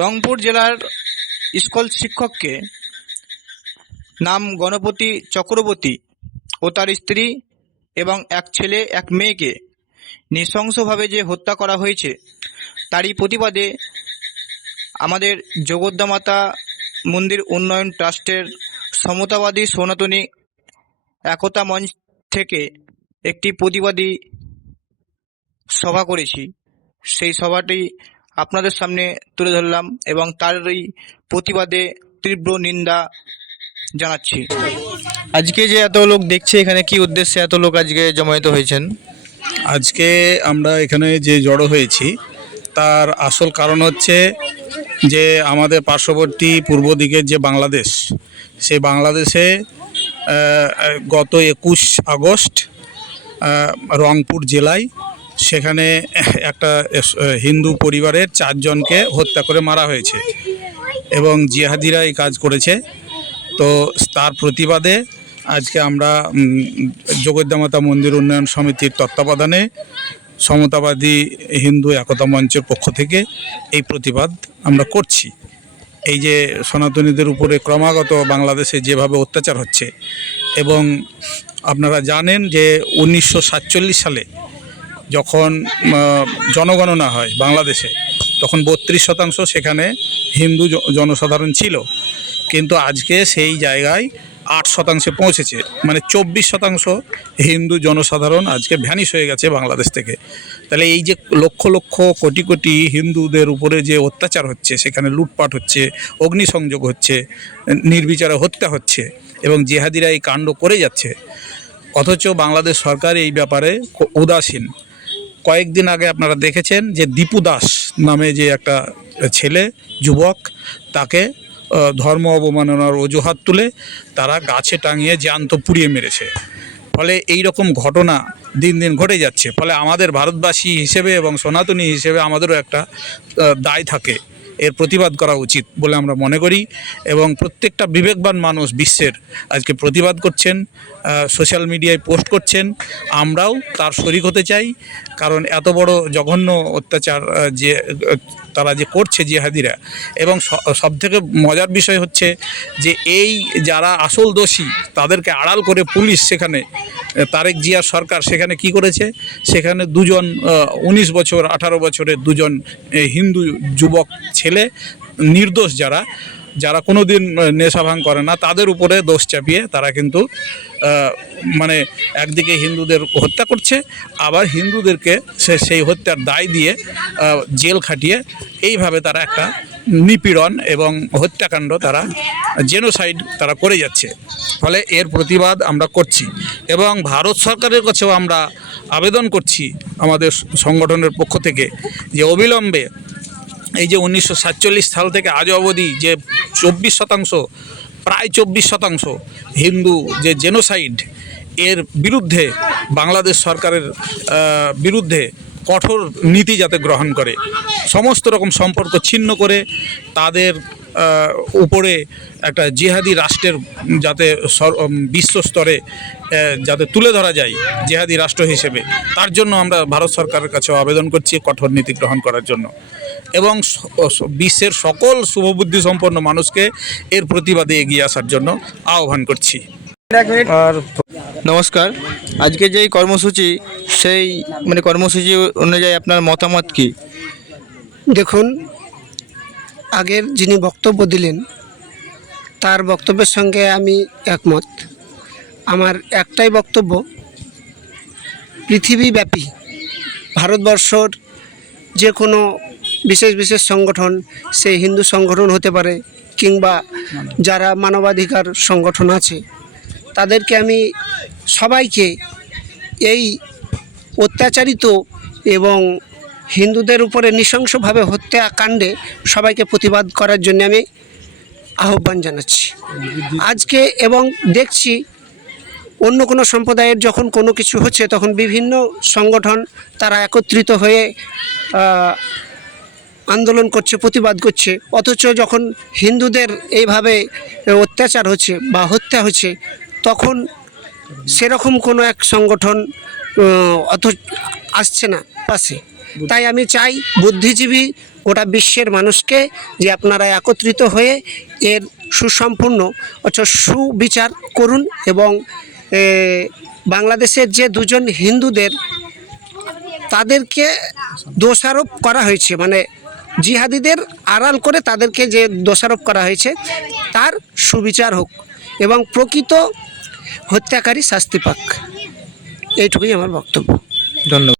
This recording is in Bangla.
রংপুর জেলার স্কুল শিক্ষককে নাম গণপতি চক্রবর্তী ও তার স্ত্রী এবং এক ছেলে এক মেয়েকে নৃশংসভাবে যে হত্যা করা হয়েছে তারই প্রতিবাদে আমাদের জগদ্ধামাতা মন্দির উন্নয়ন ট্রাস্টের সমতাবাদী সনাতনী একতা মঞ্চ থেকে একটি প্রতিবাদী সভা করেছি। সেই সভাটি আপনাদের সামনে তুলে ধরলাম এবং তারই প্রতিবাদে তীব্র নিন্দা জানাচ্ছি। আজকে যে এত লোক দেখছে, এখানে কি উদ্দেশ্যে এত লোক আজকে জমায়েত হয়েছেন? আজকে আমরা এখানে যে জড়ো হয়েছি তার আসল কারণ হচ্ছে যে আমাদের পার্শ্ববর্তী পূর্ব দিকের যে বাংলাদেশ, সেই বাংলাদেশে গত 21 আগস্ট রংপুর জেলায় সেখানে একটা হিন্দু পরিবারের 4 জনকে হত্যা করে মারা হয়েছে এবং জিহাদিরা এই কাজ করেছে। তো তার প্রতিবাদে আজকে আমরা জগদ্ধামাতা মন্দির উন্নয়ন সমিতির তত্ত্বাবধানে সমতাবাদী হিন্দু একতা মঞ্চের পক্ষ থেকে এই প্রতিবাদ আমরা করছি। এই যে সনাতনীদের উপরে ক্রমাগত বাংলাদেশে যেভাবে অত্যাচার হচ্ছে, এবং আপনারা জানেন যে 1947 সালে যখন জনগণনা হয় বাংলাদেশে, তখন 32% সেখানে হিন্দু জনসাধারণ ছিল, কিন্তু আজকে সেই জায়গায় 8% পৌঁছেছে, মানে 24% হিন্দু জনসাধারণ আজকে ভ্যানিশ হয়ে গেছে বাংলাদেশ থেকে। তাহলে এই যে লক্ষ লক্ষ কোটি কোটি হিন্দুদের উপরে যে অত্যাচার হচ্ছে, সেখানে লুটপাট হচ্ছে, অগ্নিসংযোগ হচ্ছে, নির্বিচারে হত্যা হচ্ছে এবং জিহাদিরা এই কাণ্ড করে যাচ্ছে, অথচ বাংলাদেশ সরকার এই ব্যাপারে উদাসীন। কয়েকদিন আগে আপনারা দেখেছেন যে দীপু দাস নামে যে একটা ছেলে যুবক, তাকে ধর্ম অবমাননার অজুহাত তুলে তারা গাছে টাঙিয়ে জ্যান্ত পুড়িয়ে মেরেছে। ফলে এই রকম ঘটনা দিন দিন ঘটে যাচ্ছে। ফলে আমাদের ভারতবাসী হিসেবে এবং সনাতনী হিসেবে আমাদেরও একটা দায় থাকে, এর প্রতিবাদ করা উচিত বলে আমরা মনে করি। এবং প্রত্যেকটা বিবেকবান মানুষ বিশ্বের আজকে প্রতিবাদ করছেন, সোশ্যাল মিডিয়ায় পোস্ট করছেন, আমরাও তার শরিক হতে চাই। কারণ এত বড় জঘন্য অত্যাচার যে তারা যে করছে জিহাদিরা, এবং সবথেকে মজার বিষয় হচ্ছে যে এই যারা আসল দোষী তাদেরকে আড়াল করে পুলিশ, সেখানে তারেক জিয়ার সরকার সেখানে কি করেছে, সেখানে 2 জন 19 বছর 18 বছরের 2 জন হিন্দু যুবক ছেলে, নির্দোষ যারা কোনো দিন নেশা ভাঙ করে না, তাদের উপরে দোষ চাপিয়ে তারা কিন্তু মানে একদিকে হিন্দুদের হত্যা করছে, আবার হিন্দুদেরকে সেই হত্যার দায় দিয়ে জেল খাটিয়ে এইভাবে তারা একটা নিপীড়ন এবং হত্যাকাণ্ড, তারা জেনোসাইড তারা করে যাচ্ছে। ফলে এর প্রতিবাদ আমরা করছি এবং ভারত সরকারের কাছেও আমরা আবেদন করছি আমাদের সংগঠনের পক্ষ থেকে যে অবিলম্বে এই যে 1947 সাল থেকে আজ অবধি যে 24%, প্রায় 24% হিন্দু যে জেনোসাইড, এর বিরুদ্ধে বাংলাদেশ সরকারের বিরুদ্ধে কঠোর নীতি যাতে গ্রহণ করে, সমস্ত রকম সম্পর্ক ছিন্ন করে তাদের উপরে একটা জিহাদি রাষ্ট্রের যাতে বিশ্ব স্তরে যাতে তুলে ধরা যায় জিহাদি রাষ্ট্র হিসেবে, তার জন্য আমরা ভারত সরকারের কাছে আবেদন করছি কঠোর নীতি গ্রহণ করার জন্য, এবং বিশ্বের সকল শুভবুদ্ধি সম্পন্ন মানুষকে এর প্রতিবাদে এগিয়ে আসার জন্য আহ্বান করছি। আর নমস্কার, আজকে যেই কর্মসূচি, সেই কর্মসূচি অনুযায়ী আপনার মতামত কি? দেখুন, আগের যিনি বক্তব্য দিলেন তার বক্তব্যের সঙ্গে আমি একমত। আমার একটাই বক্তব্য, পৃথিবীব্যাপী ভারতবর্ষর যে কোনো বিশেষ বিশেষ সংগঠন, সেই হিন্দু সংগঠন হতে পারে কিংবা যারা মানবাধিকার সংগঠন আছে, তাদেরকে আমি সবাইকে এই অত্যাচারিত এবং হিন্দুদের উপরে নৃশংসভাবে হত্যাকাণ্ডে সবাইকে প্রতিবাদ করার জন্য আমি আহ্বান জানাচ্ছি আজকে। এবং দেখছি অন্য কোনো সম্প্রদায়ের যখন কোনো কিছু হচ্ছে, তখন বিভিন্ন সংগঠন তারা একত্রিত হয়ে আন্দোলন করছে, প্রতিবাদ করছে, অথচ যখন হিন্দুদের এইভাবে অত্যাচার হচ্ছে বা হত্যা হচ্ছে, তখন সেরকম কোনো এক সংগঠন আসছে না পাশে। তাই আমি চাই বুদ্ধিজীবী গোটা বিশ্বের মানুষকে যে আপনারা একত্রিত হয়ে এর সুসম্পূর্ণ অর্থাৎ সুবিচার করুন এবং বাংলাদেশের যে দুজন হিন্দুদের তাদেরকে দোষারোপ করা হয়েছে, মানে জিহাদিদের আড়াল করে তাদেরকে যে দোষারোপ করা হয়েছে তার সুবিচার হোক এবং প্রকৃত হত্যাকারী শাস্তি পাক। এইটুকুই আমার বক্তব্য। ধন্যবাদ।